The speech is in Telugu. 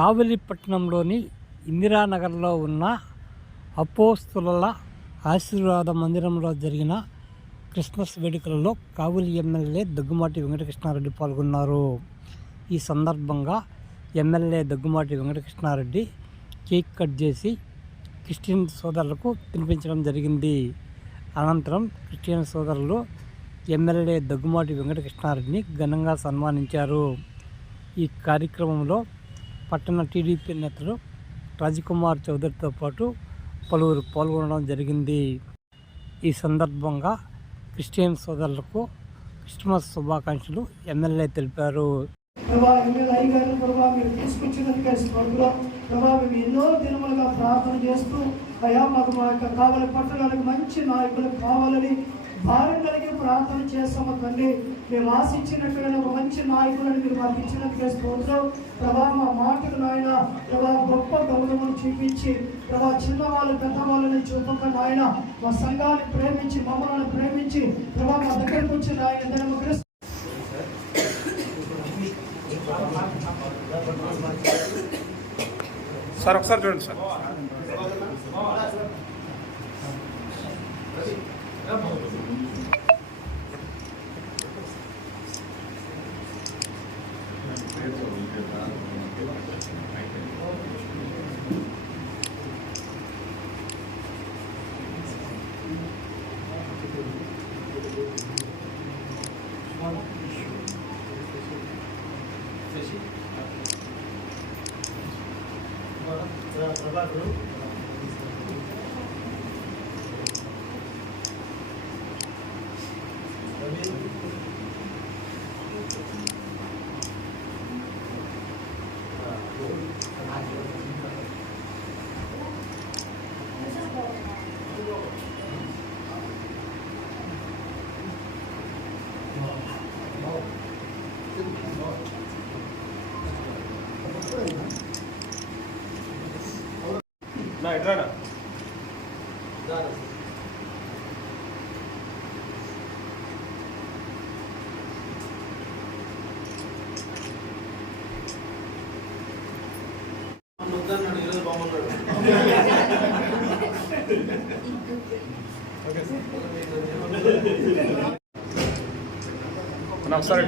కావలిపట్నంలోని ఇందిరానగర్లో ఉన్న అపోస్తుల ఆశీర్వాద మందిరంలో జరిగిన క్రిస్మస్ వేడుకలలో కావలి ఎమ్మెల్యే దగ్గుమాటి వెంకటకృష్ణారెడ్డి పాల్గొన్నారు. ఈ సందర్భంగా MLA Daggumati Venkatakrishnareddy cake cut చేసి క్రిస్టియన్ సోదరులకు తినిపించడం జరిగింది. అనంతరం క్రిస్టియన్ సోదరులు ఎమ్మెల్యే దగ్గుమాటి వెంకటకృష్ణారెడ్డిని ఘనంగా సన్మానించారు. ఈ కార్యక్రమంలో పట్టణ టీడీపీ నేతలు రాజకుమార్ చౌదరితో పాటు పలువురు పాల్గొనడం జరిగింది. ఈ సందర్భంగా క్రిస్టియన్ సోదరులకు క్రిస్మస్ శుభాకాంక్షలు ఎమ్మెల్యే తెలిపారు. ప్రభా ఎమ్మెల్యే గారు ప్రభా మీరు తీసుకొచ్చినందుకే స్వర్గం ప్రభా మేము ఎన్నో దినములుగా ప్రార్థన చేస్తూ అయ్యా మాకు మా యొక్క కావాలి పట్టణానికి మంచి నాయకులు కావాలని భారం కలిగి ప్రార్థన చేస్తాము తండ్రి. మేము ఆశించినట్టుగా ఒక మంచి నాయకులను మీరు మాకు ఇచ్చినట్టుగా స్తోత్రం. ప్రభా మా మాటలు నాయన ప్రభా గొప్ప గౌరవం చూపించి ప్రభా చిన్నవాళ్ళు పెద్దవాళ్ళని చూపక నాయన మా సంఘాన్ని ప్రేమించి మమ్మల్ని ప్రేమించి ప్రభా మా దగ్గరకు వచ్చి నాయన దినము సార్ ఒకసారి చూడండి సార్. 完了，必须，这些，完了，这这把刀。నా ఎట్రానా ఒకసారి